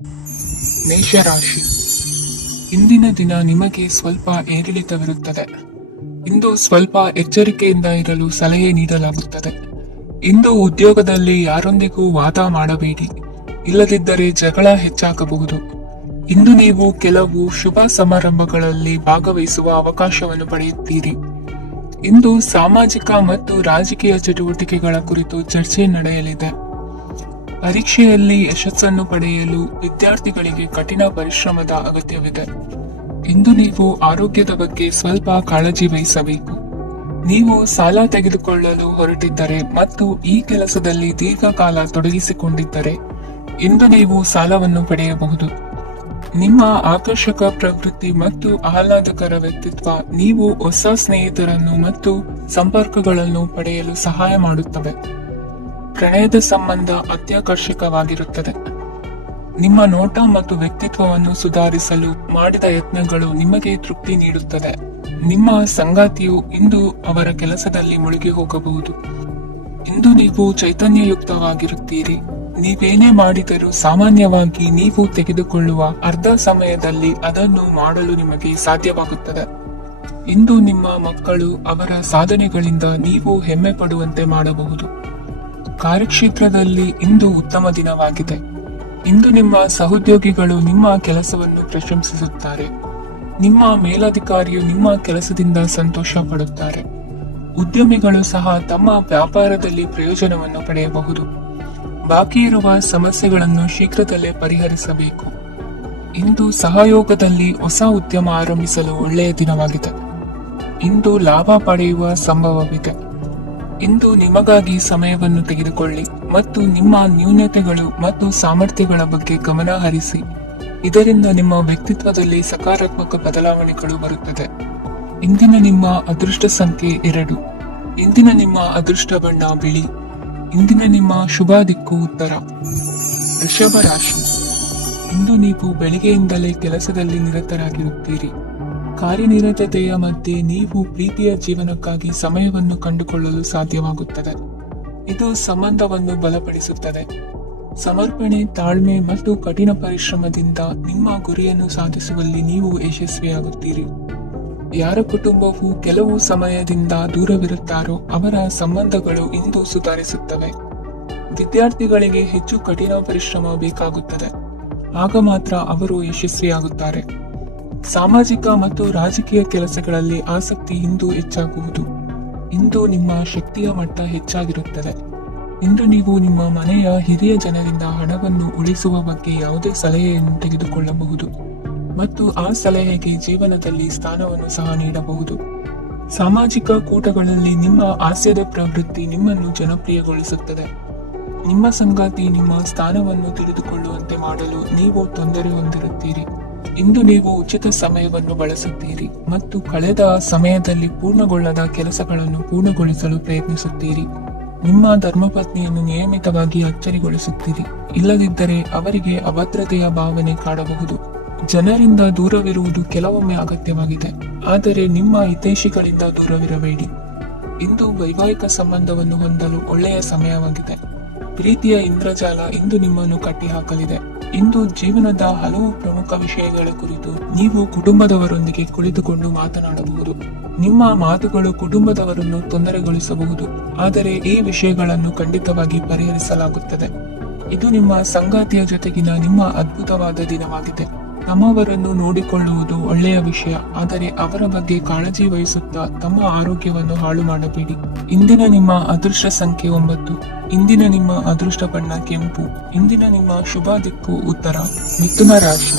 ಮೇಷರಾಶಿ. ಇಂದಿನ ದಿನ ನಿಮಗೆ ಸ್ವಲ್ಪ ಏರಿಳಿತವಿರುತ್ತದೆ. ಇಂದು ಸ್ವಲ್ಪ ಎಚ್ಚರಿಕೆಯಿಂದ ಇರಲು ಸಲಹೆ ನೀಡಲಾಗುತ್ತದೆ. ಇಂದು ಉದ್ಯೋಗದಲ್ಲಿ ಯಾರೊಂದಿಗೂ ವಾದ ಮಾಡಬೇಡಿ, ಇಲ್ಲದಿದ್ದರೆ ಜಗಳ ಹೆಚ್ಚಾಗಬಹುದು. ಇಂದು ನೀವು ಕೆಲವು ಶುಭ ಸಮಾರಂಭಗಳಲ್ಲಿ ಭಾಗವಹಿಸುವ ಅವಕಾಶವನ್ನು ಪಡೆಯುತ್ತೀರಿ. ಇಂದು ಸಾಮಾಜಿಕ ಮತ್ತು ರಾಜಕೀಯ ಚಟುವಟಿಕೆಗಳ ಕುರಿತು ಚರ್ಚೆ ನಡೆಯಲಿದೆ. ಪರೀಕ್ಷೆಯಲ್ಲಿ ಯಶಸ್ಸನ್ನು ಪಡೆಯಲು ವಿದ್ಯಾರ್ಥಿಗಳಿಗೆ ಕಠಿಣ ಪರಿಶ್ರಮದ ಅಗತ್ಯವಿದೆ. ಇಂದು ನೀವು ಆರೋಗ್ಯದ ಬಗ್ಗೆ ಸ್ವಲ್ಪ ಕಾಳಜಿ ವಹಿಸಬೇಕು. ನೀವು ಸಾಲ ತೆಗೆದುಕೊಳ್ಳಲು ಹೊರಟಿದ್ದರೆ ಮತ್ತು ಈ ಕೆಲಸದಲ್ಲಿ ದೀರ್ಘಕಾಲ ತೊಡಗಿಸಿಕೊಂಡಿದ್ದರೆ ಇಂದು ನೀವು ಸಾಲವನ್ನು ಪಡೆಯಬಹುದು. ನಿಮ್ಮ ಆಕರ್ಷಕ ಪ್ರವೃತ್ತಿ ಮತ್ತು ಆಹ್ಲಾದಕರ ವ್ಯಕ್ತಿತ್ವ ನೀವು ಹೊಸ ಸ್ನೇಹಿತರನ್ನು ಮತ್ತು ಸಂಪರ್ಕಗಳನ್ನು ಪಡೆಯಲು ಸಹಾಯ ಮಾಡುತ್ತವೆ. ಪ್ರಣಯದ ಸಂಬಂಧ ಅತ್ಯಾಕರ್ಷಕವಾಗಿರುತ್ತದೆ. ನಿಮ್ಮ ನೋಟ ಮತ್ತು ವ್ಯಕ್ತಿತ್ವವನ್ನು ಸುಧಾರಿಸಲು ಮಾಡಿದ ಯತ್ನಗಳು ನಿಮಗೆ ತೃಪ್ತಿ ನೀಡುತ್ತದೆ. ನಿಮ್ಮ ಸಂಗಾತಿಯು ಇಂದು ಅವರ ಕೆಲಸದಲ್ಲಿ ಮುಳುಗಿ ಹೋಗಬಹುದು. ಇಂದು ನೀವು ಚೈತನ್ಯಯುಕ್ತವಾಗಿರುತ್ತೀರಿ. ನೀವೇನೇ ಮಾಡಿದರೂ ಸಾಮಾನ್ಯವಾಗಿ ನೀವು ತೆಗೆದುಕೊಳ್ಳುವ ಅರ್ಧ ಸಮಯದಲ್ಲಿ ಅದನ್ನು ಮಾಡಲು ನಿಮಗೆ ಸಾಧ್ಯವಾಗುತ್ತದೆ. ಇಂದು ನಿಮ್ಮ ಮಕ್ಕಳು ಅವರ ಸಾಧನೆಗಳಿಂದ ನೀವು ಹೆಮ್ಮೆ ಪಡುವಂತೆ ಮಾಡಬಹುದು. ಕಾರ್ಯಕ್ಷೇತ್ರದಲ್ಲಿ ಇಂದು ಉತ್ತಮ ದಿನವಾಗಿದೆ. ಇಂದು ನಿಮ್ಮ ಸಹೋದ್ಯೋಗಿಗಳು ನಿಮ್ಮ ಕೆಲಸವನ್ನು ಪ್ರಶಂಸಿಸುತ್ತಾರೆ. ನಿಮ್ಮ ಮೇಲಧಿಕಾರಿಯು ನಿಮ್ಮ ಕೆಲಸದಿಂದ ಸಂತೋಷ ಪಡುತ್ತಾರೆ. ಉದ್ಯಮಿಗಳು ಸಹ ತಮ್ಮ ವ್ಯಾಪಾರದಲ್ಲಿ ಪ್ರಯೋಜನವನ್ನು ಪಡೆಯಬಹುದು. ಬಾಕಿ ಇರುವ ಸಮಸ್ಯೆಗಳನ್ನು ಶೀಘ್ರದಲ್ಲೇ ಪರಿಹರಿಸಬೇಕು. ಇಂದು ಸಹಯೋಗದಲ್ಲಿ ಹೊಸ ಉದ್ಯಮ ಆರಂಭಿಸಲು ಒಳ್ಳೆಯ ದಿನವಾಗಿದೆ. ಇಂದು ಲಾಭ ಪಡೆಯುವ ಸಂಭವವಿದೆ. ಇಂದು ನಿಮಗಾಗಿ ಸಮಯವನ್ನು ತೆಗೆದುಕೊಳ್ಳಿ ಮತ್ತು ನಿಮ್ಮ ನ್ಯೂನತೆಗಳು ಮತ್ತು ಸಾಮರ್ಥ್ಯಗಳ ಬಗ್ಗೆ ಗಮನ ಹರಿಸಿ. ಇದರಿಂದ ನಿಮ್ಮ ವ್ಯಕ್ತಿತ್ವದಲ್ಲಿ ಸಕಾರಾತ್ಮಕ ಬದಲಾವಣೆಗಳು ಬರುತ್ತದೆ. ಇಂದಿನ ನಿಮ್ಮ ಅದೃಷ್ಟ ಸಂಖ್ಯೆ 2. ಇಂದಿನ ನಿಮ್ಮ ಅದೃಷ್ಟ ಬಣ್ಣ ಬಿಳಿ. ಇಂದಿನ ನಿಮ್ಮ ಶುಭ ದಿಕ್ಕು ಉತ್ತರ. ವೃಷಭ ರಾಶಿ. ಇಂದು ನೀವು ಬೆಳಿಗ್ಗೆಯಿಂದಲೇ ಕೆಲಸದಲ್ಲಿ ನಿರತರಾಗಿರುತ್ತೀರಿ. ಕಾರ್ಯನಿರತತೆಯ ಮಧ್ಯೆ ನೀವು ಪ್ರೀತಿಯ ಜೀವನಕ್ಕಾಗಿ ಸಮಯವನ್ನು ಕಂಡುಕೊಳ್ಳಲು ಸಾಧ್ಯವಾಗುತ್ತದೆ. ಇದು ಸಂಬಂಧವನ್ನು ಬಲಪಡಿಸುತ್ತದೆ. ಸಮರ್ಪಣೆ, ತಾಳ್ಮೆ ಮತ್ತು ಕಠಿಣ ಪರಿಶ್ರಮದಿಂದ ನಿಮ್ಮ ಗುರಿಯನ್ನು ಸಾಧಿಸುವಲ್ಲಿ ನೀವು ಯಶಸ್ವಿಯಾಗುತ್ತೀರಿ. ಯಾರ ಕುಟುಂಬವು ಕೆಲವು ಸಮಯದಿಂದ ದೂರವಿರುತ್ತಾರೋ ಅವರ ಸಂಬಂಧಗಳು ಇಂದು ಸುಧಾರಿಸುತ್ತವೆ. ವಿದ್ಯಾರ್ಥಿಗಳಿಗೆ ಹೆಚ್ಚು ಕಠಿಣ ಪರಿಶ್ರಮ ಬೇಕಾಗುತ್ತದೆ. ಆಗ ಮಾತ್ರ ಅವರು ಯಶಸ್ವಿಯಾಗುತ್ತಾರೆ. ಸಾಮಾಜಿಕ ಮತ್ತು ರಾಜಕೀಯ ಕೆಲಸಗಳಲ್ಲಿ ಆಸಕ್ತಿ ಇಂದು ಹೆಚ್ಚಾಗುವುದು. ಇಂದು ನಿಮ್ಮ ಶಕ್ತಿಯ ಮಟ್ಟ ಹೆಚ್ಚಾಗಿರುತ್ತದೆ. ಇಂದು ನೀವು ನಿಮ್ಮ ಮನೆಯ ಹಿರಿಯ ಜನರಿಂದ ಹಣವನ್ನು ಉಳಿಸುವ ಬಗ್ಗೆ ಯಾವುದೇ ಸಲಹೆಯನ್ನು ತೆಗೆದುಕೊಳ್ಳಬಹುದು ಮತ್ತು ಆ ಸಲಹೆಗೆ ಜೀವನದಲ್ಲಿ ಸ್ಥಾನವನ್ನು ಸಹ ನೀಡಬಹುದು. ಸಾಮಾಜಿಕ ಕೂಟಗಳಲ್ಲಿ ನಿಮ್ಮ ಹಾಸ್ಯದ ಪ್ರವೃತ್ತಿ ನಿಮ್ಮನ್ನು ಜನಪ್ರಿಯಗೊಳಿಸುತ್ತದೆ. ನಿಮ್ಮ ಸಂಗಾತಿ ನಿಮ್ಮ ಸ್ಥಾನವನ್ನು ತಿಳಿದುಕೊಳ್ಳುವಂತೆ ಮಾಡಲು ನೀವು ತೊಂದರೆ ಹೊಂದಿರುತ್ತೀರಿ. ಇಂದು ನೀವು ಉಚಿತ ಸಮಯವನ್ನು ಬಳಸುತ್ತೀರಿ ಮತ್ತು ಕಳೆದ ಸಮಯದಲ್ಲಿ ಪೂರ್ಣಗೊಳ್ಳದ ಕೆಲಸಗಳನ್ನು ಪೂರ್ಣಗೊಳಿಸಲು ಪ್ರಯತ್ನಿಸುತ್ತೀರಿ. ನಿಮ್ಮ ಧರ್ಮಪತ್ನಿಯನ್ನು ನಿಯಮಿತವಾಗಿ ಅಚ್ಚರಿಗೊಳಿಸುತ್ತೀರಿ. ಇಲ್ಲದಿದ್ದರೆ ಅವರಿಗೆ ಅಭದ್ರತೆಯ ಭಾವನೆ ಕಾಡಬಹುದು. ಜನರಿಂದ ದೂರವಿರುವುದು ಕೆಲವೊಮ್ಮೆ ಅಗತ್ಯವಾಗಿದೆ, ಆದರೆ ನಿಮ್ಮ ಹಿತೈಷಿಗಳಿಂದ ದೂರವಿರಬೇಡಿ. ಇಂದು ವೈವಾಹಿಕ ಸಂಬಂಧವನ್ನು ಹೊಂದಲು ಒಳ್ಳೆಯ ಸಮಯವಾಗಿದೆ. ಪ್ರೀತಿಯ ಇಂದ್ರಜಾಲ ಇಂದು ನಿಮ್ಮನ್ನು ಕಟ್ಟಿಹಾಕಲಿದೆ. ಇಂದು ಜೀವನದ ಹಲವು ಪ್ರಮುಖ ವಿಷಯಗಳ ಕುರಿತು ನೀವು ಕುಟುಂಬದವರೊಂದಿಗೆ ಕುಳಿತುಕೊಂಡು ಮಾತನಾಡಬಹುದು. ನಿಮ್ಮ ಮಾತುಗಳು ಕುಟುಂಬದವರನ್ನು ತೊಂದರೆಗೊಳಿಸಬಹುದು, ಆದರೆ ಈ ವಿಷಯಗಳನ್ನು ಖಂಡಿತವಾಗಿ ಪರಿಹರಿಸಲಾಗುತ್ತದೆ. ಇದು ನಿಮ್ಮ ಸಂಗಾತಿಯ ಜೊತೆಗಿನ ನಿಮ್ಮ ಅದ್ಭುತವಾದ ದಿನವಾಗಿದೆ. ತಮ್ಮವರನ್ನು ನೋಡಿಕೊಳ್ಳುವುದು ಒಳ್ಳೆಯ ವಿಷಯ, ಆದರೆ ಅವರ ಬಗ್ಗೆ ಕಾಳಜಿ ವಹಿಸುತ್ತಾ ತಮ್ಮ ಆರೋಗ್ಯವನ್ನು ಹಾಳು ಮಾಡಬೇಡಿ. ಇಂದಿನ ನಿಮ್ಮ ಅದೃಷ್ಟ ಸಂಖ್ಯೆ 9. ಇಂದಿನ ನಿಮ್ಮ ಅದೃಷ್ಟ ಬಣ್ಣ ಕೆಂಪು. ಇಂದಿನ ನಿಮ್ಮ ಶುಭ ದಿಕ್ಕು ಉತ್ತರ. ಮಿಥುನ ರಾಶಿ.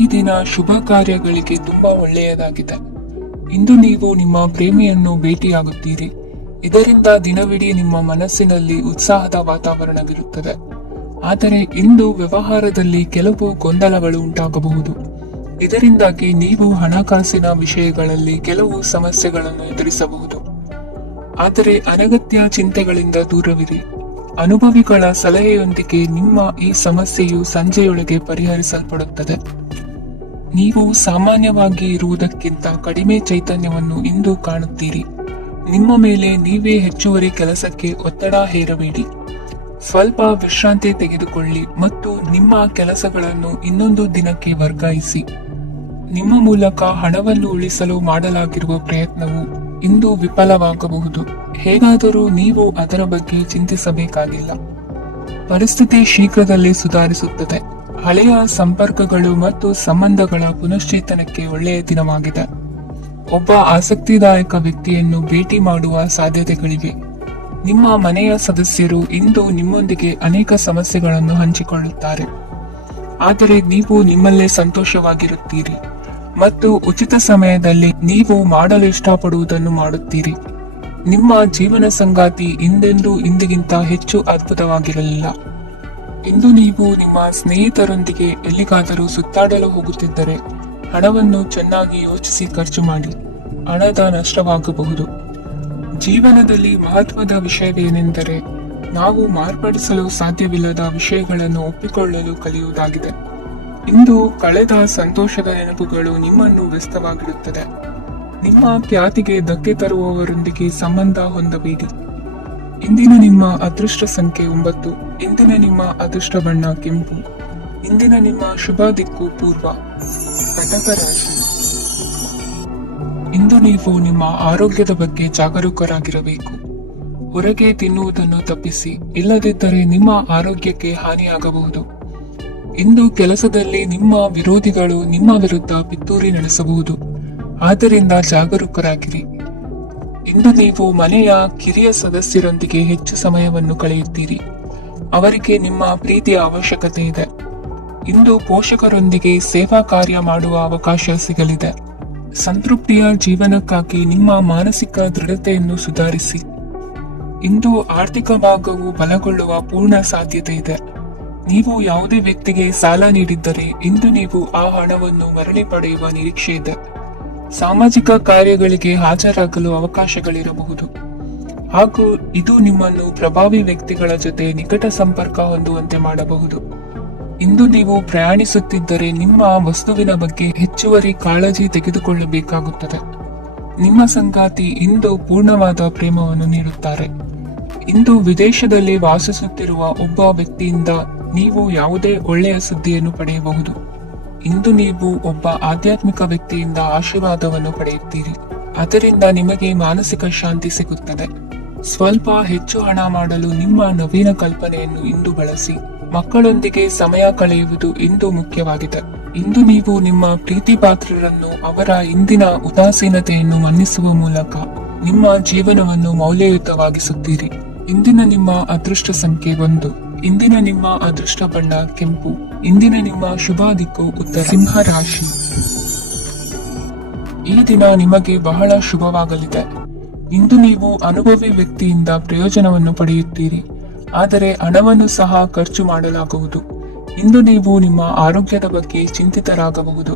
ಈ ದಿನ ಶುಭ ಕಾರ್ಯಗಳಿಗೆ ತುಂಬಾ ಒಳ್ಳೆಯದಾಗಿದೆ. ಇಂದು ನೀವು ನಿಮ್ಮ ಪ್ರೇಮಿಯನ್ನು ಭೇಟಿಯಾಗುತ್ತೀರಿ. ಇದರಿಂದ ದಿನವಿಡೀ ನಿಮ್ಮ ಮನಸ್ಸಿನಲ್ಲಿ ಉತ್ಸಾಹದ ವಾತಾವರಣವಿರುತ್ತದೆ. ಆದರೆ ಇಂದು ವ್ಯವಹಾರದಲ್ಲಿ ಕೆಲವು ಗೊಂದಲಗಳು ಉಂಟಾಗಬಹುದು. ಇದರಿಂದಾಗಿ ನೀವು ಹಣಕಾಸಿನ ವಿಷಯಗಳಲ್ಲಿ ಕೆಲವು ಸಮಸ್ಯೆಗಳನ್ನು ಎದುರಿಸಬಹುದು. ಆದರೆ ಅನಗತ್ಯ ಚಿಂತೆಗಳಿಂದ ದೂರವಿರಿ. ಅನುಭವಿಗಳ ಸಲಹೆಯೊಂದಿಗೆ ನಿಮ್ಮ ಈ ಸಮಸ್ಯೆಯು ಸಂಜೆಯೊಳಗೆ ಪರಿಹರಿಸಲ್ಪಡುತ್ತದೆ. ನೀವು ಸಾಮಾನ್ಯವಾಗಿ ಇರುವುದಕ್ಕಿಂತ ಕಡಿಮೆ ಚೈತನ್ಯವನ್ನು ಇಂದು ಕಾಣುತ್ತೀರಿ. ನಿಮ್ಮ ಮೇಲೆ ನೀವೇ ಹೆಚ್ಚುವರಿ ಕೆಲಸಕ್ಕೆ ಒತ್ತಡ ಹೇರಬೇಡಿ. ಸ್ವಲ್ಪ ವಿಶ್ರಾಂತಿ ತೆಗೆದುಕೊಳ್ಳಿ ಮತ್ತು ನಿಮ್ಮ ಕೆಲಸಗಳನ್ನು ಇನ್ನೊಂದು ದಿನಕ್ಕೆ ವರ್ಗಾಯಿಸಿ. ನಿಮ್ಮ ಮೂಲಕ ಹಣವನ್ನು ಉಳಿಸಲು ಮಾಡಲಾಗಿರುವ ಪ್ರಯತ್ನವು ಇಂದು ವಿಫಲವಾಗಬಹುದು. ಹೇಗಾದರೂ ನೀವು ಅದರ ಬಗ್ಗೆ ಚಿಂತಿಸಬೇಕಾಗಿಲ್ಲ. ಪರಿಸ್ಥಿತಿ ಶೀಘ್ರದಲ್ಲೇ ಸುಧಾರಿಸುತ್ತದೆ. ಹಳೆಯ ಸಂಪರ್ಕಗಳು ಮತ್ತು ಸಂಬಂಧಗಳ ಪುನಶ್ಚೇತನಕ್ಕೆ ಒಳ್ಳೆಯ ದಿನವಾಗಿದೆ. ಒಬ್ಬ ಆಸಕ್ತಿದಾಯಕ ವ್ಯಕ್ತಿಯನ್ನು ಭೇಟಿ ಮಾಡುವ ಸಾಧ್ಯತೆಗಳಿವೆ. ನಿಮ್ಮ ಮನೆಯ ಸದಸ್ಯರು ಇಂದು ನಿಮ್ಮೊಂದಿಗೆ ಅನೇಕ ಸಮಸ್ಯೆಗಳನ್ನು ಹಂಚಿಕೊಳ್ಳುತ್ತಾರೆ, ಆದರೆ ನೀವು ನಿಮ್ಮಲ್ಲೇ ಸಂತೋಷವಾಗಿರುತ್ತೀರಿ ಮತ್ತು ಉಚಿತ ಸಮಯದಲ್ಲಿ ನೀವು ಮಾಡಲು ಇಷ್ಟಪಡುವುದನ್ನು ಮಾಡುತ್ತೀರಿ. ನಿಮ್ಮ ಜೀವನ ಸಂಗಾತಿ ಇಂದೆಂದೂ ಇಂದಿಗಿಂತ ಹೆಚ್ಚು ಅದ್ಭುತವಾಗಿರಲಿಲ್ಲ. ಇಂದು ನೀವು ನಿಮ್ಮ ಸ್ನೇಹಿತರೊಂದಿಗೆ ಎಲ್ಲಿಗಾದರೂ ಸುತ್ತಾಡಲು ಹೋಗುತ್ತಿದ್ದರೆ ಹಣವನ್ನು ಚೆನ್ನಾಗಿ ಯೋಚಿಸಿ ಖರ್ಚು ಮಾಡಿ. ಹಣದ ನಷ್ಟವಾಗಬಹುದು. ಜೀವನದಲ್ಲಿ ಮಹತ್ವದ ವಿಷಯವೇನೆಂದರೆ ನಾವು ಮಾರ್ಪಡಿಸಲು ಸಾಧ್ಯವಿಲ್ಲದ ವಿಷಯಗಳನ್ನು ಒಪ್ಪಿಕೊಳ್ಳಲು ಕಲಿಯುವುದಾಗಿದೆ. ಇಂದು ಕಳೆದ ಸಂತೋಷದ ನೆನಪುಗಳು ನಿಮ್ಮನ್ನು ವ್ಯಸ್ತವಾಗಿರುತ್ತದೆ. ನಿಮ್ಮ ಖ್ಯಾತಿಗೆ ಧಕ್ಕೆ ತರುವವರೊಂದಿಗೆ ಸಂಬಂಧ ಹೊಂದಬೇಡಿ. ಇಂದಿನ ನಿಮ್ಮ ಅದೃಷ್ಟ ಸಂಖ್ಯೆ 9. ಇಂದಿನ ನಿಮ್ಮ ಅದೃಷ್ಟ ಬಣ್ಣ ಕೆಂಪು. ಇಂದಿನ ನಿಮ್ಮ ಶುಭ ದಿಕ್ಕು ಪೂರ್ವ. ಕಟಕ ರಾಶಿ. ಇಂದು ನೀವು ನಿಮ್ಮ ಆರೋಗ್ಯದ ಬಗ್ಗೆ ಜಾಗರೂಕರಾಗಿರಬೇಕು. ಹೊರಗೆ ತಿನ್ನುವುದನ್ನು ತಪ್ಪಿಸಿ, ಇಲ್ಲದಿದ್ದರೆ ನಿಮ್ಮ ಆರೋಗ್ಯಕ್ಕೆ ಹಾನಿಯಾಗಬಹುದು. ಇಂದು ಕೆಲಸದಲ್ಲಿ ನಿಮ್ಮ ವಿರೋಧಿಗಳು ನಿಮ್ಮ ವಿರುದ್ಧ ಪಿತೂರಿ ನಡೆಸಬಹುದು, ಆದ್ದರಿಂದ ಜಾಗರೂಕರಾಗಿರಿ. ಇಂದು ನೀವು ಮನೆಯ ಕಿರಿಯ ಸದಸ್ಯರೊಂದಿಗೆ ಹೆಚ್ಚು ಸಮಯವನ್ನು ಕಳೆಯುತ್ತೀರಿ. ಅವರಿಗೆ ನಿಮ್ಮ ಪ್ರೀತಿಯ ಅವಶ್ಯಕತೆ ಇದೆ. ಇಂದು ಪೋಷಕರೊಂದಿಗೆ ಸೇವಾ ಕಾರ್ಯ ಮಾಡುವ ಅವಕಾಶ ಸಿಗಲಿದೆ. ಸಂತೃಪ್ತಿಯ ಜೀವನಕ್ಕಾಗಿ ನಿಮ್ಮ ಮಾನಸಿಕ ದೃಢತೆಯನ್ನು ಸುಧಾರಿಸಿ. ಇಂದು ಆರ್ಥಿಕ ಭಾಗವು ಬಲಗೊಳ್ಳುವ ಪೂರ್ಣ ಸಾಧ್ಯತೆ ಇದೆ. ನೀವು ಯಾವುದೇ ವ್ಯಕ್ತಿಗೆ ಸಾಲ ನೀಡಿದ್ದರೆ ಇಂದು ನೀವು ಆ ಹಣವನ್ನು ಮರಳಿ ಪಡೆಯುವ ನಿರೀಕ್ಷೆ ಇದೆ. ಸಾಮಾಜಿಕ ಕಾರ್ಯಗಳಿಗೆ ಹಾಜರಾಗಲು ಅವಕಾಶಗಳಿರಬಹುದು ಹಾಗೂ ಇದು ನಿಮ್ಮನ್ನು ಪ್ರಭಾವಿ ವ್ಯಕ್ತಿಗಳ ಜೊತೆ ನಿಕಟ ಸಂಪರ್ಕ ಹೊಂದುವಂತೆ ಮಾಡಬಹುದು. ಇಂದು ನೀವು ಪ್ರಯಾಣಿಸುತ್ತಿದ್ದರೆ ನಿಮ್ಮ ವಸ್ತುವಿನ ಬಗ್ಗೆ ಹೆಚ್ಚುವರಿ ಕಾಳಜಿ ತೆಗೆದುಕೊಳ್ಳಬೇಕಾಗುತ್ತದೆ. ನಿಮ್ಮ ಸಂಗಾತಿ ಇಂದು ಪೂರ್ಣವಾದ ಪ್ರೇಮವನ್ನು ನೀಡುತ್ತಾರೆ. ಇಂದು ವಿದೇಶದಲ್ಲಿ ವಾಸಿಸುತ್ತಿರುವ ಒಬ್ಬ ವ್ಯಕ್ತಿಯಿಂದ ನೀವು ಯಾವುದೇ ಒಳ್ಳೆಯ ಸುದ್ದಿಯನ್ನು ಪಡೆಯಬಹುದು. ಇಂದು ನೀವು ಒಬ್ಬ ಆಧ್ಯಾತ್ಮಿಕ ವ್ಯಕ್ತಿಯಿಂದ ಆಶೀರ್ವಾದವನ್ನು ಪಡೆಯುತ್ತೀರಿ. ಅದರಿಂದ ನಿಮಗೆ ಮಾನಸಿಕ ಶಾಂತಿ ಸಿಗುತ್ತದೆ. ಸ್ವಲ್ಪ ಹೆಚ್ಚು ಹಣ ಮಾಡಲು ನಿಮ್ಮ ನವೀನ ಕಲ್ಪನೆಯನ್ನು ಇಂದು ಬಳಸಿ. ಮಕ್ಕಳೊಂದಿಗೆ ಸಮಯ ಕಳೆಯುವುದು ಇಂದು ಮುಖ್ಯವಾಗಿದೆ. ಇಂದು ನೀವು ನಿಮ್ಮ ಪ್ರೀತಿ ಪಾತ್ರರನ್ನು ಅವರ ಇಂದಿನ ಉದಾಸೀನತೆಯನ್ನು ಮನ್ನಿಸುವ ಮೂಲಕ ನಿಮ್ಮ ಜೀವನವನ್ನು ಮೌಲ್ಯಯುತವಾಗಿಸುತ್ತೀರಿ. ಇಂದಿನ ನಿಮ್ಮ ಅದೃಷ್ಟ ಸಂಖ್ಯೆ 1. ಇಂದಿನ ನಿಮ್ಮ ಅದೃಷ್ಟ ಬಣ್ಣ ಕೆಂಪು. ಇಂದಿನ ನಿಮ್ಮ ಶುಭ ದಿಕ್ಕು ಉತ್ತರ. ಸಿಂಹ ರಾಶಿ. ಈ ದಿನ ನಿಮಗೆ ಬಹಳ ಶುಭವಾಗಲಿದೆ. ಇಂದು ನೀವು ಅನುಭವಿ ವ್ಯಕ್ತಿಯಿಂದ ಪ್ರಯೋಜನವನ್ನು ಪಡೆಯುತ್ತೀರಿ, ಆದರೆ ಹಣವನ್ನು ಸಹ ಖರ್ಚು ಮಾಡಲಾಗುವುದು. ಇಂದು ನೀವು ನಿಮ್ಮ ಆರೋಗ್ಯದ ಬಗ್ಗೆ ಚಿಂತಿತರಾಗಬಹುದು,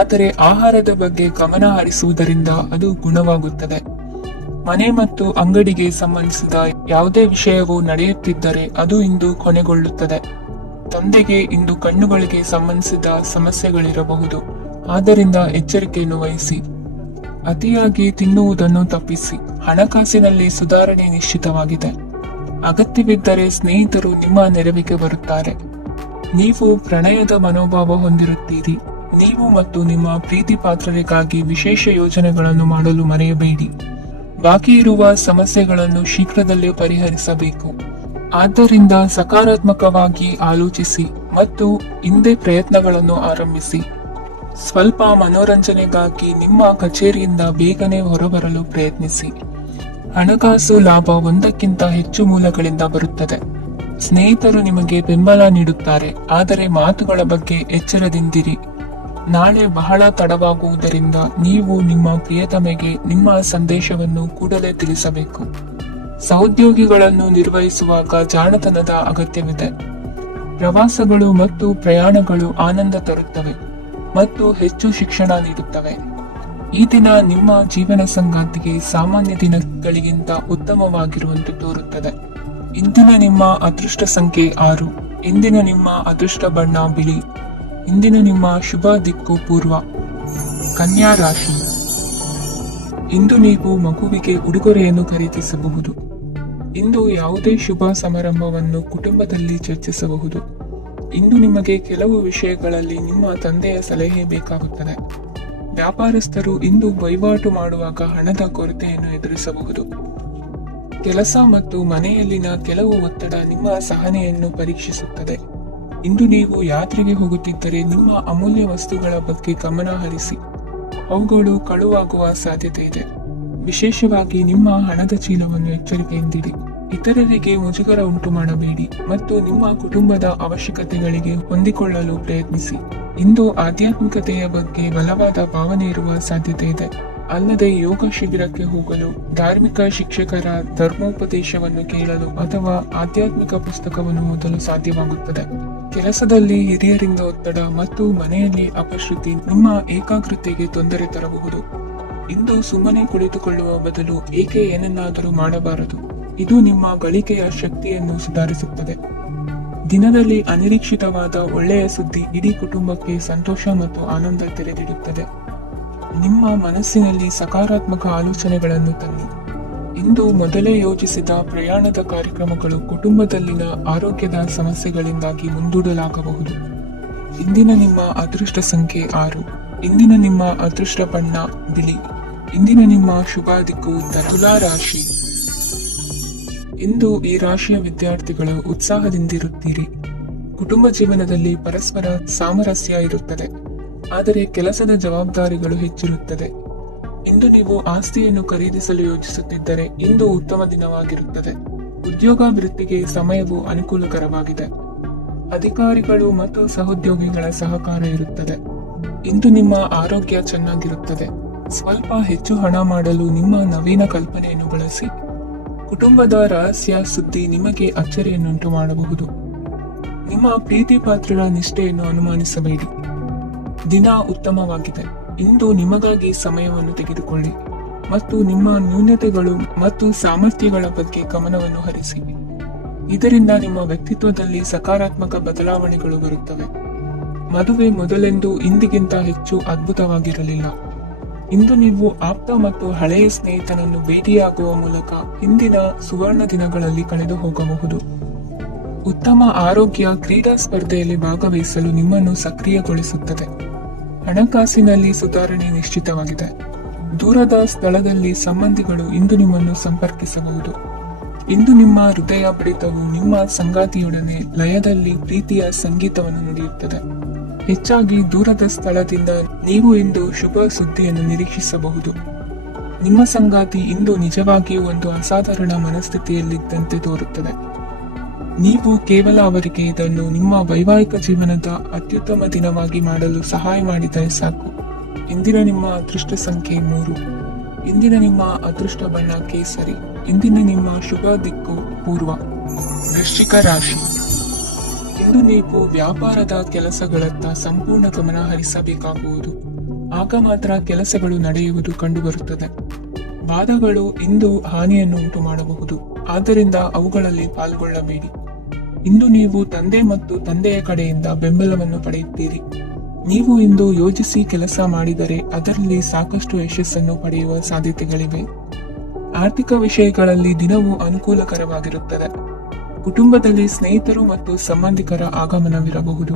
ಆದರೆ ಆಹಾರದ ಬಗ್ಗೆ ಗಮನ ಹರಿಸುವುದರಿಂದ ಅದು ಗುಣವಾಗುತ್ತದೆ. ಮನೆ ಮತ್ತು ಅಂಗಡಿಗೆ ಸಂಬಂಧಿಸಿದ ಯಾವುದೇ ವಿಷಯವು ನಡೆಯುತ್ತಿದ್ದರೆ ಅದು ಇಂದು ಕೊನೆಗೊಳ್ಳುತ್ತದೆ. ತಂದೆಗೆ ಇಂದು ಕಣ್ಣುಗಳಿಗೆ ಸಂಬಂಧಿಸಿದ ಸಮಸ್ಯೆಗಳಿರಬಹುದು, ಆದ್ದರಿಂದ ಎಚ್ಚರಿಕೆಯನ್ನು ವಹಿಸಿ. ಅತಿಯಾಗಿ ತಿನ್ನುವುದನ್ನು ತಪ್ಪಿಸಿ. ಹಣಕಾಸಿನಲ್ಲಿ ಸುಧಾರಣೆ ನಿಶ್ಚಿತವಾಗಿದೆ. ಅಗತ್ಯವಿದ್ದರೆ ಸ್ನೇಹಿತರು ನಿಮ್ಮ ನೆರವಿಗೆ ಬರುತ್ತಾರೆ. ನೀವು ಪ್ರಣಯದ ಮನೋಭಾವ ಹೊಂದಿರುತ್ತೀರಿ. ನೀವು ಮತ್ತು ನಿಮ್ಮ ಪ್ರೀತಿ ಪಾತ್ರರಿಗಾಗಿ ವಿಶೇಷ ಯೋಜನೆಗಳನ್ನು ಮಾಡಲು ಮರೆಯಬೇಡಿ. ಬಾಕಿ ಇರುವ ಸಮಸ್ಯೆಗಳನ್ನು ಶೀಘ್ರದಲ್ಲೇ ಪರಿಹರಿಸಬೇಕು. ಆದ್ದರಿಂದ ಸಕಾರಾತ್ಮಕವಾಗಿ ಆಲೋಚಿಸಿ ಮತ್ತು ಹಿಂದೆ ಪ್ರಯತ್ನಗಳನ್ನು ಆರಂಭಿಸಿ. ಸ್ವಲ್ಪ ಮನೋರಂಜನೆಗಾಗಿ ನಿಮ್ಮ ಕಚೇರಿಯಿಂದ ಬೇಗನೆ ಹೊರಬರಲು ಪ್ರಯತ್ನಿಸಿ. ಹಣಕಾಸು ಲಾಭ ಒಂದಕ್ಕಿಂತ ಹೆಚ್ಚು ಮೂಲಗಳಿಂದ ಬರುತ್ತದೆ. ಸ್ನೇಹಿತರು ನಿಮಗೆ ಬೆಂಬಲ ನೀಡುತ್ತಾರೆ, ಆದರೆ ಮಾತುಗಳ ಬಗ್ಗೆ ಎಚ್ಚರದಿಂದಿರಿ. ನಾಳೆ ಬಹಳ ತಡವಾಗುವುದರಿಂದ ನೀವು ನಿಮ್ಮ ಪ್ರಿಯತಮೆಗೆ ನಿಮ್ಮ ಸಂದೇಶವನ್ನು ಕೂಡಲೇ ತಿಳಿಸಬೇಕು. ಸಹೋದ್ಯೋಗಿಗಳನ್ನು ನಿರ್ವಹಿಸುವಾಗ ಜಾಣತನದ ಅಗತ್ಯವಿದೆ. ಪ್ರವಾಸಗಳು ಮತ್ತು ಪ್ರಯಾಣಗಳು ಆನಂದ ತರುತ್ತವೆ ಮತ್ತು ಹೆಚ್ಚು ಶಿಕ್ಷಣ ನೀಡುತ್ತವೆ. ಈ ದಿನ ನಿಮ್ಮ ಜೀವನ ಸಂಗಾತಿಗೆ ಸಾಮಾನ್ಯ ದಿನಗಳಿಗಿಂತ ಉತ್ತಮವಾಗಿರುವಂತೆ ತೋರುತ್ತದೆ. ಇಂದಿನ ನಿಮ್ಮ ಅದೃಷ್ಟ ಸಂಖ್ಯೆ 6. ಇಂದಿನ ನಿಮ್ಮ ಅದೃಷ್ಟ ಬಣ್ಣ ಬಿಳಿ. ಇಂದಿನ ನಿಮ್ಮ ಶುಭ ದಿಕ್ಕು ಪೂರ್ವ. ಕನ್ಯಾ ರಾಶಿ. ಇಂದು ನೀವು ಮಗುವಿಗೆ ಉಡುಗೊರೆಯನ್ನು ಖರೀದಿಸಬಹುದು. ಇಂದು ಯಾವುದೇ ಶುಭ ಸಮಾರಂಭವನ್ನು ಕುಟುಂಬದಲ್ಲಿ ಚರ್ಚಿಸಬಹುದು. ಇಂದು ನಿಮಗೆ ಕೆಲವು ವಿಷಯಗಳಲ್ಲಿ ನಿಮ್ಮ ತಂದೆಯ ಸಲಹೆ ಬೇಕಾಗುತ್ತದೆ. ವ್ಯಾಪಾರಸ್ಥರು ಇಂದು ವಹಿವಾಟು ಮಾಡುವಾಗ ಹಣದ ಕೊರತೆಯನ್ನು ಎದುರಿಸಬಹುದು. ಕೆಲಸ ಮತ್ತು ಮನೆಯಲ್ಲಿನ ಕೆಲವು ಒತ್ತಡ ನಿಮ್ಮ ಸಹನೆಯನ್ನು ಪರೀಕ್ಷಿಸುತ್ತದೆ. ಇಂದು ನೀವು ಯಾತ್ರೆಗೆ ಹೋಗುತ್ತಿದ್ದರೆ ನಿಮ್ಮ ಅಮೂಲ್ಯ ವಸ್ತುಗಳ ಬಗ್ಗೆ ಗಮನ ಹರಿಸಿ. ಅವುಗಳು ಕಳುವಾಗುವ ಸಾಧ್ಯತೆ ಇದೆ. ವಿಶೇಷವಾಗಿ ನಿಮ್ಮ ಹಣದ ಚೀಲವನ್ನು ಎಚ್ಚರಿಕೆಯಿಂದಿಡಿ. ಇತರರಿಗೆ ಮುಜುಗರ ಉಂಟು ಮಾಡಬೇಡಿ ಮತ್ತು ನಿಮ್ಮ ಕುಟುಂಬದ ಅವಶ್ಯಕತೆಗಳಿಗೆ ಹೊಂದಿಕೊಳ್ಳಲು ಪ್ರಯತ್ನಿಸಿ. ಇಂದು ಆಧ್ಯಾತ್ಮಿಕತೆಯ ಬಗ್ಗೆ ಬಲವಾದ ಭಾವನೆ ಇರುವ ಸಾಧ್ಯತೆ ಇದೆ. ಅಲ್ಲದೆ ಯೋಗ ಶಿಬಿರಕ್ಕೆ ಹೋಗಲು, ಧಾರ್ಮಿಕ ಶಿಕ್ಷಕರ ಧರ್ಮೋಪದೇಶವನ್ನು ಕೇಳಲು ಅಥವಾ ಆಧ್ಯಾತ್ಮಿಕ ಪುಸ್ತಕವನ್ನು ಓದಲು ಸಾಧ್ಯವಾಗುತ್ತದೆ. ಕೆಲಸದಲ್ಲಿ ಹಿರಿಯರಿಂದ ಒತ್ತಡ ಮತ್ತು ಮನೆಯಲ್ಲಿ ಅಪಶ್ರುತಿ ನಿಮ್ಮ ಏಕಾಗ್ರತೆಗೆ ತೊಂದರೆ ತರಬಹುದು. ಇಂದು ಸುಮ್ಮನೆ ಕುಳಿತುಕೊಳ್ಳುವ ಬದಲು ಏಕೆ ಏನನ್ನಾದರೂ ಮಾಡಬಾರದು. ಇದು ನಿಮ್ಮ ಗಳಿಕೆಯ ಶಕ್ತಿಯನ್ನು ಸುಧಾರಿಸುತ್ತದೆ. ದಿನದಲ್ಲಿ ಅನಿರೀಕ್ಷಿತವಾದ ಒಳ್ಳೆಯ ಸುದ್ದಿ ಇಡೀ ಕುಟುಂಬಕ್ಕೆ ಸಂತೋಷ ಮತ್ತು ಆನಂದ ತೆರೆದಿಡುತ್ತದೆ. ನಿಮ್ಮ ಮನಸ್ಸಿನಲ್ಲಿ ಸಕಾರಾತ್ಮಕ ಆಲೋಚನೆಗಳನ್ನು ತನ್ನಿ. ಇಂದು ಮೊದಲೇ ಯೋಜಿಸಿದ ಪ್ರಯಾಣದ ಕಾರ್ಯಕ್ರಮಗಳು ಕುಟುಂಬದಲ್ಲಿನ ಆರೋಗ್ಯದ ಸಮಸ್ಯೆಗಳಿಂದಾಗಿ ಮುಂದೂಡಲಾಗಬಹುದು. ಇಂದಿನ ನಿಮ್ಮ ಅದೃಷ್ಟ ಸಂಖ್ಯೆ 6. ಇಂದಿನ ನಿಮ್ಮ ಅದೃಷ್ಟ ಬಣ್ಣ ಬಿಳಿ. ಇಂದಿನ ನಿಮ್ಮ ಶುಭ ದಿಕ್ಕು ಉತ್ತರ. ತುಲಾ ರಾಶಿ. ಇಂದು ಈ ರಾಶಿಯ ವಿದ್ಯಾರ್ಥಿಗಳು ಉತ್ಸಾಹದಿಂದಿರುತ್ತೀರಿ. ಕುಟುಂಬ ಜೀವನದಲ್ಲಿ ಪರಸ್ಪರ ಸಾಮರಸ್ಯ ಇರುತ್ತದೆ, ಆದರೆ ಕೆಲಸದ ಜವಾಬ್ದಾರಿಗಳು ಹೆಚ್ಚಿರುತ್ತದೆ. ಇಂದು ನೀವು ಆಸ್ತಿಯನ್ನು ಖರೀದಿಸಲು ಯೋಚಿಸುತ್ತಿದ್ದರೆ ಇಂದು ಉತ್ತಮ ದಿನವಾಗಿರುತ್ತದೆ. ಉದ್ಯೋಗಾಭಿವೃದ್ಧಿಗೆ ಸಮಯವು ಅನುಕೂಲಕರವಾಗಿದೆ. ಅಧಿಕಾರಿಗಳು ಮತ್ತು ಸಹೋದ್ಯೋಗಿಗಳ ಸಹಕಾರ ಇರುತ್ತದೆ. ಇಂದು ನಿಮ್ಮ ಆರೋಗ್ಯ ಚೆನ್ನಾಗಿರುತ್ತದೆ. ಸ್ವಲ್ಪ ಹೆಚ್ಚು ಹಣ ಮಾಡಲು ನಿಮ್ಮ ನವೀನ ಕಲ್ಪನೆಯನ್ನು ಬಳಸಿ. ಕುಟುಂಬದ ರಹಸ್ಯ ಸುದ್ದಿ ನಿಮಗೆ ಅಚ್ಚರಿಯನ್ನುಂಟು ಮಾಡಬಹುದು. ನಿಮ್ಮ ಪ್ರೀತಿ ಪಾತ್ರರ ನಿಷ್ಠೆಯನ್ನು ಅನುಮಾನಿಸಬೇಡಿ. ದಿನ ಉತ್ತಮವಾಗಿದೆ. ಇಂದು ನಿಮಗಾಗಿ ಸಮಯವನ್ನು ತೆಗೆದುಕೊಳ್ಳಿ ಮತ್ತು ನಿಮ್ಮ ನ್ಯೂನತೆಗಳು ಮತ್ತು ಸಾಮರ್ಥ್ಯಗಳ ಬಗ್ಗೆ ಗಮನವನ್ನು ಹರಿಸಿ. ಇದರಿಂದ ನಿಮ್ಮ ವ್ಯಕ್ತಿತ್ವದಲ್ಲಿ ಸಕಾರಾತ್ಮಕ ಬದಲಾವಣೆಗಳು ಬರುತ್ತವೆ. ಮದುವೆ ಮೊದಲೆಂದು ಇಂದಿಗಿಂತ ಹೆಚ್ಚು ಅದ್ಭುತವಾಗಿರಲಿಲ್ಲ. ಇಂದು ನೀವು ಆಪ್ತ ಮತ್ತು ಹಳೆಯ ಸ್ನೇಹಿತನನ್ನು ಭೇಟಿಯಾಗುವ ಮೂಲಕ ಹಿಂದಿನ ಸುವರ್ಣ ದಿನಗಳಲ್ಲಿ ಕಳೆದು ಹೋಗಬಹುದು. ಉತ್ತಮ ಆರೋಗ್ಯ ಕ್ರೀಡಾ ಸ್ಪರ್ಧೆಯಲ್ಲಿ ಭಾಗವಹಿಸಲು ನಿಮ್ಮನ್ನು ಸಕ್ರಿಯಗೊಳಿಸುತ್ತದೆ. ಹಣಕಾಸಿನಲ್ಲಿ ಸುಧಾರಣೆ ನಿಶ್ಚಿತವಾಗಿದೆ. ದೂರದ ಸ್ಥಳದಲ್ಲಿ ಸಂಬಂಧಿಗಳು ಇಂದು ನಿಮ್ಮನ್ನು ಸಂಪರ್ಕಿಸಬಹುದು. ಇಂದು ನಿಮ್ಮ ಹೃದಯ ಬಡಿತವು ನಿಮ್ಮ ಸಂಗಾತಿಯೊಡನೆ ಲಯದಲ್ಲಿ ಪ್ರೀತಿಯ ಸಂಗೀತವನ್ನು ನುಡಿಯುತ್ತದೆ. ಹೆಚ್ಚಾಗಿ ದೂರದ ಸ್ಥಳದಿಂದ ನೀವು ಇಂದು ಶುಭ ಸುದ್ದಿಯನ್ನು ನಿರೀಕ್ಷಿಸಬಹುದು. ನಿಮ್ಮ ಸಂಗಾತಿ ಇಂದು ನಿಜವಾಗಿಯೂ ಒಂದು ಅಸಾಧಾರಣ ಮನಸ್ಥಿತಿಯಲ್ಲಿದ್ದಂತೆ ತೋರುತ್ತದೆ. ನೀವು ಕೇವಲ ಅವರಿಗೆ ಇದನ್ನು ನಿಮ್ಮ ವೈವಾಹಿಕ ಜೀವನದ ಅತ್ಯುತ್ತಮ ದಿನವಾಗಿ ಮಾಡಲು ಸಹಾಯ ಮಾಡಿದರೆ ಸಾಕು. ಇಂದಿನ ನಿಮ್ಮ ಅದೃಷ್ಟ ಸಂಖ್ಯೆ 3. ಇಂದಿನ ನಿಮ್ಮ ಅದೃಷ್ಟ ಬಣ್ಣ ಕೇಸರಿ. ಇಂದಿನ ನಿಮ್ಮ ಶುಭ ದಿಕ್ಕು ಪೂರ್ವ. ವೃಶ್ಚಿಕ ರಾಶಿ. ಇಂದು ನೀವು ವ್ಯಾಪಾರದ ಕೆಲಸಗಳತ್ತ ಸಂಪೂರ್ಣ ಗಮನ ಹರಿಸಬೇಕಾಗುವುದು. ಆಗ ಮಾತ್ರ ಕೆಲಸಗಳು ನಡೆಯುವುದು ಕಂಡುಬರುತ್ತದೆ. ವಾದಗಳು ಇಂದು ಹಾನಿಯನ್ನು ಉಂಟು ಮಾಡಬಹುದು, ಆದ್ದರಿಂದ ಅವುಗಳಲ್ಲಿ ಪಾಲ್ಗೊಳ್ಳಬೇಡಿ. ಇಂದು ನೀವು ತಂದೆ ಮತ್ತು ತಂದೆಯ ಕಡೆಯಿಂದ ಬೆಂಬಲವನ್ನು ಪಡೆಯುತ್ತೀರಿ. ನೀವು ಇಂದು ಯೋಜಿಸಿ ಕೆಲಸ ಮಾಡಿದರೆ ಅದರಲ್ಲಿ ಸಾಕಷ್ಟು ಯಶಸ್ಸನ್ನು ಪಡೆಯುವ ಸಾಧ್ಯತೆಗಳಿವೆ. ಆರ್ಥಿಕ ವಿಷಯಗಳಲ್ಲಿ ದಿನವೂ ಅನುಕೂಲಕರವಾಗಿರುತ್ತದೆ. ಕುಟುಂಬದಲ್ಲಿ ಸ್ನೇಹಿತರು ಮತ್ತು ಸಂಬಂಧಿಕರ ಆಗಮನವಿರಬಹುದು.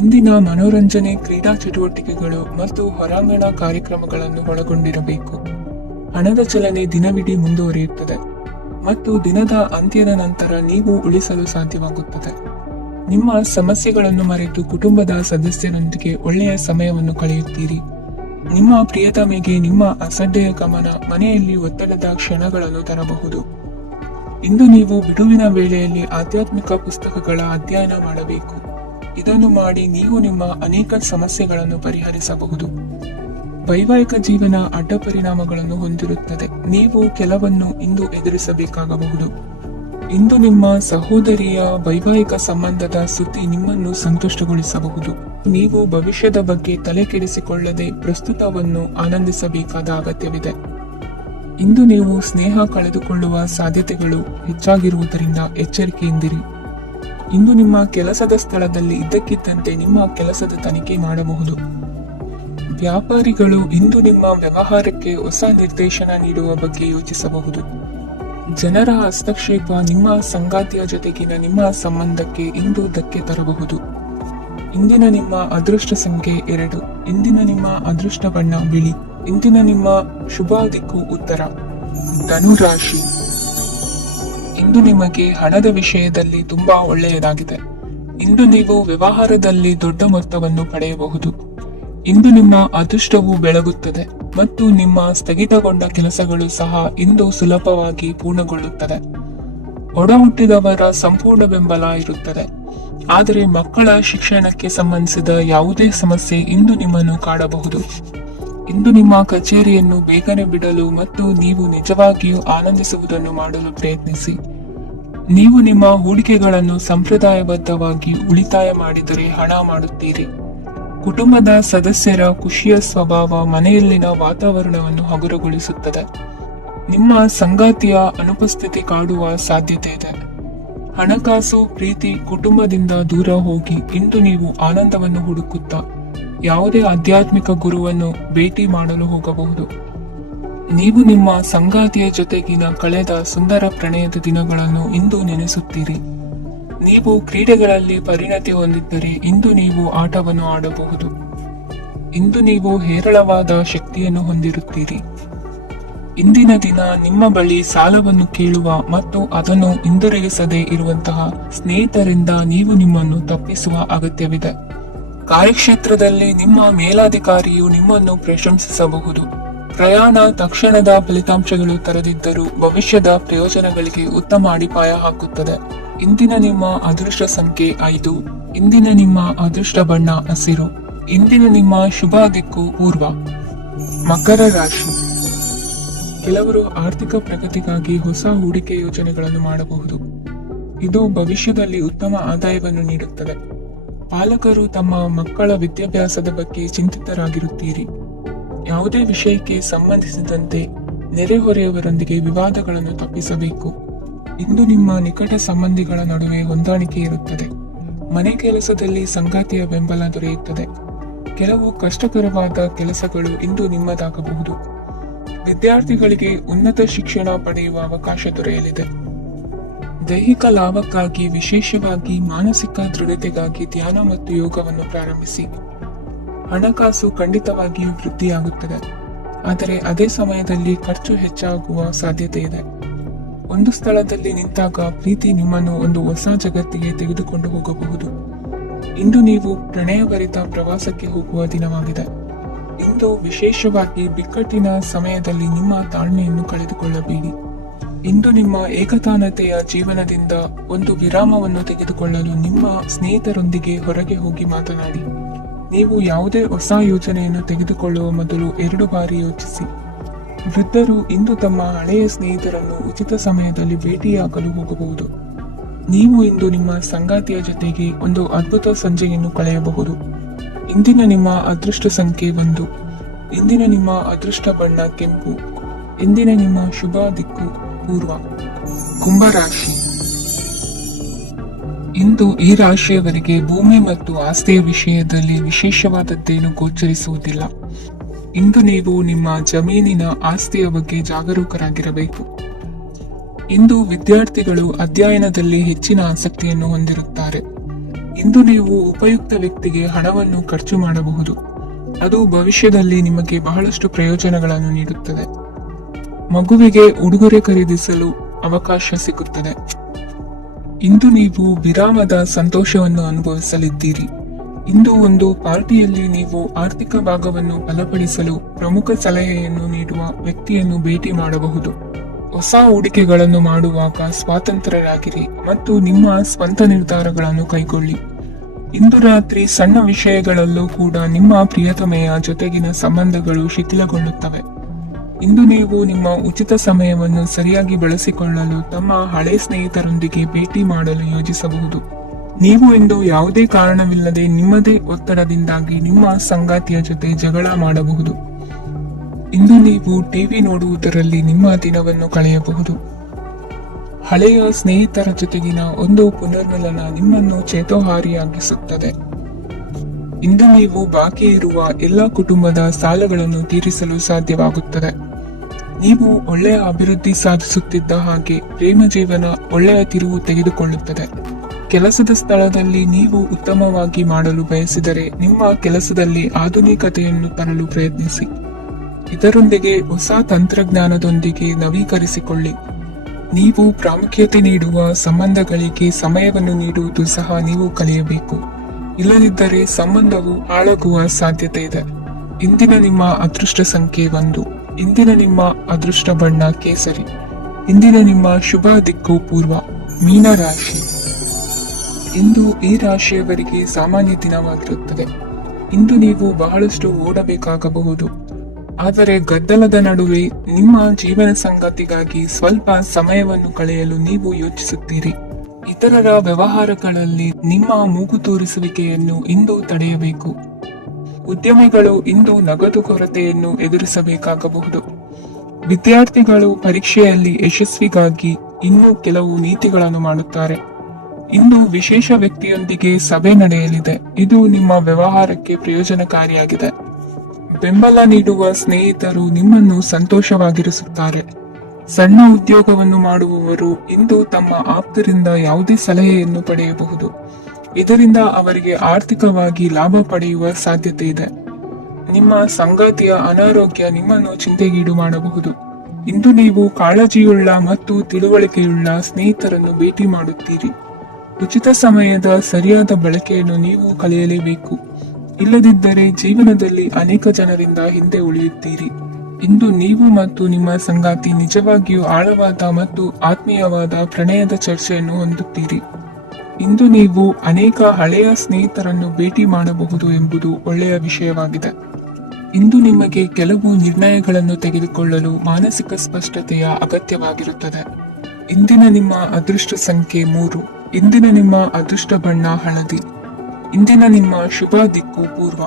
ಇಂದಿನ ಮನೋರಂಜನೆ ಕ್ರೀಡಾ ಚಟುವಟಿಕೆಗಳು ಮತ್ತು ಹೊರಾಂಗಣ ಕಾರ್ಯಕ್ರಮಗಳನ್ನು ಒಳಗೊಂಡಿರಬೇಕು. ಹಣದ ಚಲನೆ ದಿನವಿಡೀ ಮುಂದುವರಿಯುತ್ತದೆ ಮತ್ತು ದಿನದ ಅಂತ್ಯದ ನಂತರ ನೀವು ಉಳಿಸಲು ಸಾಧ್ಯವಾಗುತ್ತದೆ. ನಿಮ್ಮ ಸಮಸ್ಯೆಗಳನ್ನು ಮರೆತು ಕುಟುಂಬದ ಸದಸ್ಯರೊಂದಿಗೆ ಒಳ್ಳೆಯ ಸಮಯವನ್ನು ಕಳೆಯುತ್ತೀರಿ. ನಿಮ್ಮ ಪ್ರಿಯತಮೆಗೆ ನಿಮ್ಮ ಅಸಡ್ಡೆಯ ಗಮನ ಮನೆಯಲ್ಲಿ ಒತ್ತಡದ ಕ್ಷಣಗಳನ್ನು ತರಬಹುದು. ಇಂದು ನೀವು ಬಿಡುವಿನ ವೇಳೆಯಲ್ಲಿ ಆಧ್ಯಾತ್ಮಿಕ ಪುಸ್ತಕಗಳ ಅಧ್ಯಯನ ಮಾಡಬೇಕು. ಇದನ್ನು ಮಾಡಿ ನೀವು ನಿಮ್ಮ ಅನೇಕ ಸಮಸ್ಯೆಗಳನ್ನು ಪರಿಹರಿಸಬಹುದು. ವೈವಾಹಿಕ ಜೀವನ ಅಡ್ಡ ಪರಿಣಾಮಗಳನ್ನು ಹೊಂದಿರುತ್ತದೆ. ನೀವು ಕೆಲವನ್ನು ಇಂದು ಎದುರಿಸಬೇಕಾಗಬಹುದು. ಇಂದು ನಿಮ್ಮ ಸಹೋದರಿಯ ವೈವಾಹಿಕ ಸಂಬಂಧದ ಸುದ್ದಿ ನಿಮ್ಮನ್ನು ಸಂತುಷ್ಟಗೊಳಿಸಬಹುದು. ನೀವು ಭವಿಷ್ಯದ ಬಗ್ಗೆ ತಲೆ ಕೆಡಿಸಿಕೊಳ್ಳದೆ ಪ್ರಸ್ತುತವನ್ನು ಆನಂದಿಸಬೇಕಾದ ಅಗತ್ಯವಿದೆ. ಇಂದು ನೀವು ಸ್ನೇಹ ಕಳೆದುಕೊಳ್ಳುವ ಸಾಧ್ಯತೆಗಳು ಹೆಚ್ಚಾಗಿರುವುದರಿಂದ ಎಚ್ಚರಿಕೆಯಿಂದಿರಿ. ಇಂದು ನಿಮ್ಮ ಕೆಲಸದ ಸ್ಥಳದಲ್ಲಿ ಇದ್ದಕ್ಕಿದ್ದಂತೆ ನಿಮ್ಮ ಕೆಲಸದ ತನಿಖೆ ಮಾಡಬಹುದು. ವ್ಯಾಪಾರಿಗಳು ಇಂದು ನಿಮ್ಮ ವ್ಯವಹಾರಕ್ಕೆ ಹೊಸ ನಿರ್ದೇಶನ ನೀಡುವ ಬಗ್ಗೆ ಯೋಚಿಸಬಹುದು. ಜನರ ಹಸ್ತಕ್ಷೇಪ ನಿಮ್ಮ ಸಂಗಾತಿಯ ಜೊತೆಗಿನ ನಿಮ್ಮ ಸಂಬಂಧಕ್ಕೆ ಇಂದು ಧಕ್ಕೆ ತರಬಹುದು. ಇಂದಿನ ನಿಮ್ಮ ಅದೃಷ್ಟ ಸಂಖ್ಯೆ 2. ಇಂದಿನ ನಿಮ್ಮ ಅದೃಷ್ಟ ಬಣ್ಣ ಬಿಳಿ. ಇಂದಿನ ನಿಮ್ಮ ಶುಭ ದಿಕ್ಕು ಉತ್ತರ. ಧನುರಾಶಿ. ಇಂದು ನಿಮಗೆ ಹಣದ ವಿಷಯದಲ್ಲಿ ತುಂಬಾ ಒಳ್ಳೆಯದಾಗಿದೆ. ಇಂದು ನೀವು ವ್ಯವಹಾರದಲ್ಲಿ ದೊಡ್ಡ ಮೊತ್ತವನ್ನು ಪಡೆಯಬಹುದು. ಇಂದು ನಿಮ್ಮ ಅದೃಷ್ಟವು ಬೆಳಗುತ್ತದೆ ಮತ್ತು ನಿಮ್ಮ ಸ್ಥಗಿತಗೊಂಡ ಕೆಲಸಗಳು ಸಹ ಇಂದು ಸುಲಭವಾಗಿ ಪೂರ್ಣಗೊಳ್ಳುತ್ತದೆ. ಒಡ ಹುಟ್ಟಿದವರ ಸಂಪೂರ್ಣ ಬೆಂಬಲ ಇರುತ್ತದೆ. ಆದರೆ ಮಕ್ಕಳ ಶಿಕ್ಷಣಕ್ಕೆ ಸಂಬಂಧಿಸಿದ ಯಾವುದೇ ಸಮಸ್ಯೆ ಇಂದು ನಿಮ್ಮನ್ನು ಕಾಡಬಹುದು. ಇಂದು ನಿಮ್ಮ ಕಚೇರಿಯನ್ನು ಬೇಗನೆ ಬಿಡಲು ಮತ್ತು ನೀವು ನಿಜವಾಗಿಯೂ ಆನಂದಿಸುವುದನ್ನು ಮಾಡಲು ಪ್ರಯತ್ನಿಸಿ. ನೀವು ನಿಮ್ಮ ಹೂಡಿಕೆಗಳನ್ನು ಸಂಪ್ರದಾಯಬದ್ಧವಾಗಿ ಉಳಿತಾಯ ಮಾಡಿದರೆ ಹಣ ಮಾಡುತ್ತೀರಿ. ಕುಟುಂಬದ ಸದಸ್ಯರ ಖುಷಿಯ ಸ್ವಭಾವ ಮನೆಯಲ್ಲಿನ ವಾತಾವರಣವನ್ನು ಹಗುರಗೊಳಿಸುತ್ತದೆ. ನಿಮ್ಮ ಸಂಗಾತಿಯ ಅನುಪಸ್ಥಿತಿ ಕಾಡುವ ಸಾಧ್ಯತೆ ಇದೆ. ಹಣಕಾಸು, ಪ್ರೀತಿ, ಕುಟುಂಬದಿಂದ ದೂರ ಹೋಗಿ ಇಂದು ನೀವು ಆನಂದವನ್ನು ಹುಡುಕುತ್ತಾ ಯಾವುದೇ ಆಧ್ಯಾತ್ಮಿಕ ಗುರುವನ್ನು ಭೇಟಿ ಮಾಡಲು ಹೋಗಬಹುದು. ನೀವು ನಿಮ್ಮ ಸಂಗಾತಿಯ ಜೊತೆಗಿನ ಕಳೆದ ಸುಂದರ ಪ್ರಣಯದ ದಿನಗಳನ್ನು ಇಂದು ನೆನೆಸುತ್ತೀರಿ. ನೀವು ಕ್ರೀಡೆಗಳಲ್ಲಿ ಪರಿಣತಿ ಹೊಂದಿದ್ದರೆ ಇಂದು ನೀವು ಆಟವನ್ನು ಆಡಬಹುದು. ಇಂದು ನೀವು ಹೇರಳವಾದ ಶಕ್ತಿಯನ್ನು ಹೊಂದಿರುತ್ತೀರಿ. ಇಂದಿನ ದಿನ ನಿಮ್ಮ ಬಳಿ ಸಾಲವನ್ನು ಕೇಳುವ ಮತ್ತು ಅದನ್ನು ಹಿಂದಿರುಗಿಸದೇ ಇರುವಂತಹ ಸ್ನೇಹಿತರಿಂದ ನೀವು ನಿಮ್ಮನ್ನು ತಪ್ಪಿಸುವ ಅಗತ್ಯವಿದೆ. ಕಾರ್ಯಕ್ಷೇತ್ರದಲ್ಲಿ ನಿಮ್ಮ ಮೇಲಾಧಿಕಾರಿಯು ನಿಮ್ಮನ್ನು ಪ್ರಶಂಸಿಸಬಹುದು. ಪ್ರಯಾಣ ತಕ್ಷಣದ ಫಲಿತಾಂಶಗಳು ತರದಿದ್ದರೂ ಭವಿಷ್ಯದ ಪ್ರಯೋಜನಗಳಿಗೆ ಉತ್ತಮ ಅಡಿಪಾಯ ಹಾಕುತ್ತದೆ. ಇಂದಿನ ನಿಮ್ಮ ಅದೃಷ್ಟ ಸಂಖ್ಯೆ 5. ಇಂದಿನ ನಿಮ್ಮ ಅದೃಷ್ಟ ಬಣ್ಣ ಹಸಿರು. ಇಂದಿನ ನಿಮ್ಮ ಶುಭ ದಿಕ್ಕು ಪೂರ್ವ. ಮಕರ ರಾಶಿ. ಕೆಲವರು ಆರ್ಥಿಕ ಪ್ರಗತಿಗಾಗಿ ಹೊಸ ಹೂಡಿಕೆ ಯೋಜನೆಗಳನ್ನು ಮಾಡಬಹುದು. ಇದು ಭವಿಷ್ಯದಲ್ಲಿ ಉತ್ತಮ ಆದಾಯವನ್ನು ನೀಡುತ್ತದೆ. ಪಾಲಕರು ತಮ್ಮ ಮಕ್ಕಳ ವಿದ್ಯಾಭ್ಯಾಸದ ಬಗ್ಗೆ ಚಿಂತಿತರಾಗಿರುತ್ತೀರಿ. ಯಾವುದೇ ವಿಷಯಕ್ಕೆ ಸಂಬಂಧಿಸಿದಂತೆ ನೆರೆಹೊರೆಯವರೊಂದಿಗೆ ವಿವಾದಗಳನ್ನು ತಪ್ಪಿಸಬೇಕು. ಇಂದು ನಿಮ್ಮ ನಿಕಟ ಸಂಬಂಧಿಗಳ ನಡುವೆ ಹೊಂದಾಣಿಕೆ ಇರುತ್ತದೆ. ಮನೆ ಕೆಲಸದಲ್ಲಿ ಸಂಗಾತಿಯ ಬೆಂಬಲ ದೊರೆಯುತ್ತದೆ. ಕೆಲವು ಕಷ್ಟಕರವಾದ ಕೆಲಸಗಳು ಇಂದು ನಿಮ್ಮದಾಗಬಹುದು. ವಿದ್ಯಾರ್ಥಿಗಳಿಗೆ ಉನ್ನತ ಶಿಕ್ಷಣ ಪಡೆಯುವ ಅವಕಾಶ ದೊರೆಯಲಿದೆ. ದೈಹಿಕ ಲಾಭಕ್ಕಾಗಿ, ವಿಶೇಷವಾಗಿ ಮಾನಸಿಕ ದೃಢತೆಗಾಗಿ ಧ್ಯಾನ ಮತ್ತು ಯೋಗವನ್ನು ಪ್ರಾರಂಭಿಸಿ. ಹಣಕಾಸು ಖಂಡಿತವಾಗಿಯೂ ವೃದ್ಧಿಯಾಗುತ್ತದೆ, ಆದರೆ ಅದೇ ಸಮಯದಲ್ಲಿ ಖರ್ಚು ಹೆಚ್ಚಾಗುವ ಸಾಧ್ಯತೆ ಇದೆ. ಒಂದು ಸ್ಥಳದಲ್ಲಿ ನಿಂತಾಗ ಪ್ರೀತಿ ನಿಮ್ಮನ್ನು ಒಂದು ಹೊಸ ಜಗತ್ತಿಗೆ ತೆಗೆದುಕೊಂಡು ಹೋಗಬಹುದು. ಇಂದು ನೀವು ಪ್ರಣಯಭರಿತ ಪ್ರವಾಸಕ್ಕೆ ಹೋಗುವ ದಿನವಾಗಿದೆ. ಇಂದು ವಿಶೇಷವಾಗಿ ಬಿಕ್ಕಟ್ಟಿನ ಸಮಯದಲ್ಲಿ ನಿಮ್ಮ ತಾಳ್ಮೆಯನ್ನು ಕಳೆದುಕೊಳ್ಳಬೇಡಿ. ಇಂದು ನಿಮ್ಮ ಏಕತಾನತೆಯ ಜೀವನದಿಂದ ಒಂದು ವಿರಾಮವನ್ನು ತೆಗೆದುಕೊಳ್ಳಲು ನಿಮ್ಮ ಸ್ನೇಹಿತರೊಂದಿಗೆ ಹೊರಗೆ ಹೋಗಿ ಮಾತನಾಡಿ. ನೀವು ಯಾವುದೇ ಹೊಸ ಯೋಜನೆಯನ್ನು ತೆಗೆದುಕೊಳ್ಳುವ ಮೊದಲು 2 ಬಾರಿ ಯೋಚಿಸಿ. ವೃದ್ಧರು ಇಂದು ತಮ್ಮ ಹಳೆಯ ಸ್ನೇಹಿತರನ್ನು ಉಚಿತ ಸಮಯದಲ್ಲಿ ಭೇಟಿಯಾಗಲು ಹೋಗಬಹುದು. ನೀವು ಇಂದು ನಿಮ್ಮ ಸಂಗಾತಿಯ ಜೊತೆಗೆ ಒಂದು ಅದ್ಭುತ ಸಂಜೆಯನ್ನು ಕಳೆಯಬಹುದು. ಇಂದಿನ ನಿಮ್ಮ ಅದೃಷ್ಟ ಸಂಖ್ಯೆ 1. ಇಂದಿನ ನಿಮ್ಮ ಅದೃಷ್ಟ ಬಣ್ಣ ಕೆಂಪು. ಇಂದಿನ ನಿಮ್ಮ ಶುಭ ದಿಕ್ಕು ಪೂರ್ವ. ಕುಂಭರಾಶಿ. ಇಂದು ಈ ರಾಶಿಯವರಿಗೆ ಭೂಮಿ ಮತ್ತು ಆಸ್ತಿಯ ವಿಷಯದಲ್ಲಿ ವಿಶೇಷವಾದದ್ದೇನು ಗೋಚರಿಸುವುದಿಲ್ಲ. ಇಂದು ನೀವು ನಿಮ್ಮ ಜಮೀನಿನ ಆಸ್ತಿಯ ಬಗ್ಗೆ ಜಾಗರೂಕರಾಗಿರಬೇಕು. ಇಂದು ವಿದ್ಯಾರ್ಥಿಗಳು ಅಧ್ಯಯನದಲ್ಲಿ ಹೆಚ್ಚಿನ ಆಸಕ್ತಿಯನ್ನು ಹೊಂದಿರುತ್ತಾರೆ. ಇಂದು ನೀವು ಉಪಯುಕ್ತ ವ್ಯಕ್ತಿಗೆ ಹಣವನ್ನು ಖರ್ಚು ಮಾಡಬಹುದು. ಅದು ಭವಿಷ್ಯದಲ್ಲಿ ನಿಮಗೆ ಬಹಳಷ್ಟು ಪ್ರಯೋಜನಗಳನ್ನು ನೀಡುತ್ತದೆ. ಮಗುವಿಗೆ ಉಡುಗೊರೆ ಖರೀದಿಸಲು ಅವಕಾಶ ಸಿಗುತ್ತದೆ. ಇಂದು ನೀವು ವಿರಾಮದ ಸಂತೋಷವನ್ನು ಅನುಭವಿಸಲಿದ್ದೀರಿ. ಇಂದು ಒಂದು ಪಾರ್ಟಿಯಲ್ಲಿ ನೀವು ಆರ್ಥಿಕ ಭಾಗವನ್ನು ಬಲಪಡಿಸಲು ಪ್ರಮುಖ ಸಲಹೆಯನ್ನು ನೀಡುವ ವ್ಯಕ್ತಿಯನ್ನು ಭೇಟಿ ಮಾಡಬಹುದು. ಹೊಸ ಹೂಡಿಕೆಗಳನ್ನು ಮಾಡುವಾಗ ಸ್ವಾತಂತ್ರ್ಯರಾಗಿರಿ ಮತ್ತು ನಿಮ್ಮ ಸ್ವಂತ ನಿರ್ಧಾರಗಳನ್ನು ಕೈಗೊಳ್ಳಿ. ಇಂದು ರಾತ್ರಿ ಸಣ್ಣ ವಿಷಯಗಳಲ್ಲೂ ಕೂಡ ನಿಮ್ಮ ಪ್ರಿಯತಮೆಯ ಜೊತೆಗಿನ ಸಂಬಂಧಗಳು ಶಿಥಿಲಗೊಳ್ಳುತ್ತವೆ. ಇಂದು ನೀವು ನಿಮ್ಮ ಉಚಿತ ಸಮಯವನ್ನು ಸರಿಯಾಗಿ ಬಳಸಿಕೊಳ್ಳಲು ತಮ್ಮ ಹಳೆ ಸ್ನೇಹಿತರೊಂದಿಗೆ ಭೇಟಿ ಮಾಡಲು ಯೋಜಿಸಬಹುದು. ನೀವು ಇಂದು ಯಾವುದೇ ಕಾರಣವಿಲ್ಲದೆ ನಿಮ್ಮದೇ ಒತ್ತಡದಿಂದಾಗಿ ನಿಮ್ಮ ಸಂಗಾತಿಯ ಜೊತೆ ಜಗಳ ಮಾಡಬಹುದು. ಇಂದು ನೀವು ಟಿವಿ ನೋಡುವುದರಲ್ಲಿ ನಿಮ್ಮ ದಿನವನ್ನು ಕಳೆಯಬಹುದು. ಹಳೆಯ ಸ್ನೇಹಿತರ ಜೊತೆಗಿನ ಒಂದು ಪುನರ್ಮಿಲನ ನಿಮ್ಮನ್ನು ಚೇತೋಹಾರಿಯಾಗಿಸುತ್ತದೆ. ಇಂದು ನೀವು ಬಾಕಿ ಇರುವ ಎಲ್ಲ ಕುಟುಂಬದ ಸಾಲಗಳನ್ನು ತೀರಿಸಲು ಸಾಧ್ಯವಾಗುತ್ತದೆ. ನೀವು ಒಳ್ಳೆಯ ಅಭಿವೃದ್ಧಿ ಸಾಧಿಸುತ್ತಿದ್ದ ಹಾಗೆ ಪ್ರೇಮ ಜೀವನ ಒಳ್ಳೆಯ ತಿರುವು ತೆಗೆದುಕೊಳ್ಳುತ್ತದೆ. ಕೆಲಸದ ಸ್ಥಳದಲ್ಲಿ ನೀವು ಉತ್ತಮವಾಗಿ ಮಾಡಲು ಬಯಸಿದರೆ ನಿಮ್ಮ ಕೆಲಸದಲ್ಲಿ ಆಧುನಿಕತೆಯನ್ನು ತರಲು ಪ್ರಯತ್ನಿಸಿ. ಇದರೊಂದಿಗೆ ಹೊಸ ತಂತ್ರಜ್ಞಾನದೊಂದಿಗೆ ನವೀಕರಿಸಿಕೊಳ್ಳಿ. ನೀವು ಪ್ರಾಮುಖ್ಯತೆ ನೀಡುವ ಸಂಬಂಧಗಳಿಗೆ ಸಮಯವನ್ನು ನೀಡುವುದು ಸಹ ನೀವು ಕಲಿಯಬೇಕು. ಇಲ್ಲದಿದ್ದರೆ ಸಂಬಂಧವು ಹಾಳಾಗುವ ಸಾಧ್ಯತೆ ಇದೆ. ಇಂದಿನ ನಿಮ್ಮ ಅದೃಷ್ಟ ಸಂಖ್ಯೆ 1. ಇಂದಿನ ನಿಮ್ಮ ಅದೃಷ್ಟ ಬಣ್ಣ ಕೇಸರಿ. ಇಂದಿನ ನಿಮ್ಮ ಶುಭ ದಿಕ್ಕು ಪೂರ್ವ. ಮೀನ ರಾಶಿ. ಇಂದು ಈ ರಾಶಿಯವರಿಗೆ ಸಾಮಾನ್ಯ ದಿನವಾಗಿರುತ್ತದೆ. ಇಂದು ನೀವು ಬಹಳಷ್ಟು ಓಡಬೇಕಾಗಬಹುದು. ಆದರೆ ಗದ್ದಲದ ನಡುವೆ ನಿಮ್ಮ ಜೀವನ ಸಂಗಾತಿಗಾಗಿ ಸ್ವಲ್ಪ ಸಮಯವನ್ನು ಕಳೆಯಲು ನೀವು ಯೋಚಿಸುತ್ತೀರಿ. ಇತರರ ವ್ಯವಹಾರಗಳಲ್ಲಿ ನಿಮ್ಮ ಮೂಗು ತೂರಿಸುವಿಕೆಯನ್ನು ಇಂದು ತಡೆಯಬೇಕು. ಉದ್ಯಮಿಗಳು ಇಂದು ನಗದು ಕೊರತೆಯನ್ನು ಎದುರಿಸಬೇಕಾಗಬಹುದು. ವಿದ್ಯಾರ್ಥಿಗಳು ಪರೀಕ್ಷೆಯಲ್ಲಿ ಯಶಸ್ವಿಗಾಗಿ ಇನ್ನೂ ಕೆಲವು ನೀತಿಗಳನ್ನು ಮಾಡುತ್ತಾರೆ. ಇಂದು ವಿಶೇಷ ವ್ಯಕ್ತಿಯೊಂದಿಗೆ ಸಭೆ ನಡೆಯಲಿದೆ. ಇದು ನಿಮ್ಮ ವ್ಯವಹಾರಕ್ಕೆ ಪ್ರಯೋಜನಕಾರಿಯಾಗಿದೆ. ಬೆಂಬಲ ನೀಡುವ ಸ್ನೇಹಿತರು ನಿಮ್ಮನ್ನು ಸಂತೋಷವಾಗಿರಿಸುತ್ತಾರೆ. ಸಣ್ಣ ಉದ್ಯೋಗವನ್ನು ಮಾಡುವವರು ಇಂದು ತಮ್ಮ ಆಪ್ತರಿಂದ ಯಾವುದೇ ಸಲಹೆಯನ್ನು ಪಡೆಯಬಹುದು. ಇದರಿಂದ ಅವರಿಗೆ ಆರ್ಥಿಕವಾಗಿ ಲಾಭ ಪಡೆಯುವ ಸಾಧ್ಯತೆ ಇದೆ. ನಿಮ್ಮ ಸಂಗಾತಿಯ ಅನಾರೋಗ್ಯ ನಿಮ್ಮನ್ನು ಚಿಂತೆಗೀಡು ಮಾಡಬಹುದು. ಇಂದು ನೀವು ಕಾಳಜಿಯುಳ್ಳ ಮತ್ತು ತಿಳುವಳಿಕೆಯುಳ್ಳ ಸ್ನೇಹಿತರನ್ನು ಭೇಟಿ ಮಾಡುತ್ತೀರಿ. ಉಚಿತ ಸಮಯದ ಸರಿಯಾದ ಬಳಕೆಯನ್ನು ನೀವು ಕಲಿಯಲೇಬೇಕು. ಇಲ್ಲದಿದ್ದರೆ ಜೀವನದಲ್ಲಿ ಅನೇಕ ಜನರಿಂದ ಹಿಂದೆ ಉಳಿಯುತ್ತೀರಿ. ಇಂದು ನೀವು ಮತ್ತು ನಿಮ್ಮ ಸಂಗಾತಿ ನಿಜವಾಗಿಯೂ ಆಳವಾದ ಮತ್ತು ಆತ್ಮೀಯವಾದ ಪ್ರಣಯದ ಚರ್ಚೆಯನ್ನು ಹೊಂದುತ್ತೀರಿ. ಇಂದು ನೀವು ಅನೇಕ ಹಳೆಯ ಸ್ನೇಹಿತರನ್ನು ಭೇಟಿ ಮಾಡಬಹುದು ಎಂಬುದು ಒಳ್ಳೆಯ ವಿಷಯವಾಗಿದೆ. ಇಂದು ನಿಮಗೆ ಕೆಲವು ನಿರ್ಣಯಗಳನ್ನು ತೆಗೆದುಕೊಳ್ಳಲು ಮಾನಸಿಕ ಸ್ಪಷ್ಟತೆಯ ಅಗತ್ಯವಾಗಿರುತ್ತದೆ. ಇಂದಿನ ನಿಮ್ಮ ಅದೃಷ್ಟ ಸಂಖ್ಯೆ 3. ಇಂದಿನ ನಿಮ್ಮ ಅದೃಷ್ಟ ಬಣ್ಣ ಹಳದಿ. ಇಂದಿನ ನಿಮ್ಮ ಶುಭ ದಿಕ್ಕು ಪೂರ್ವ.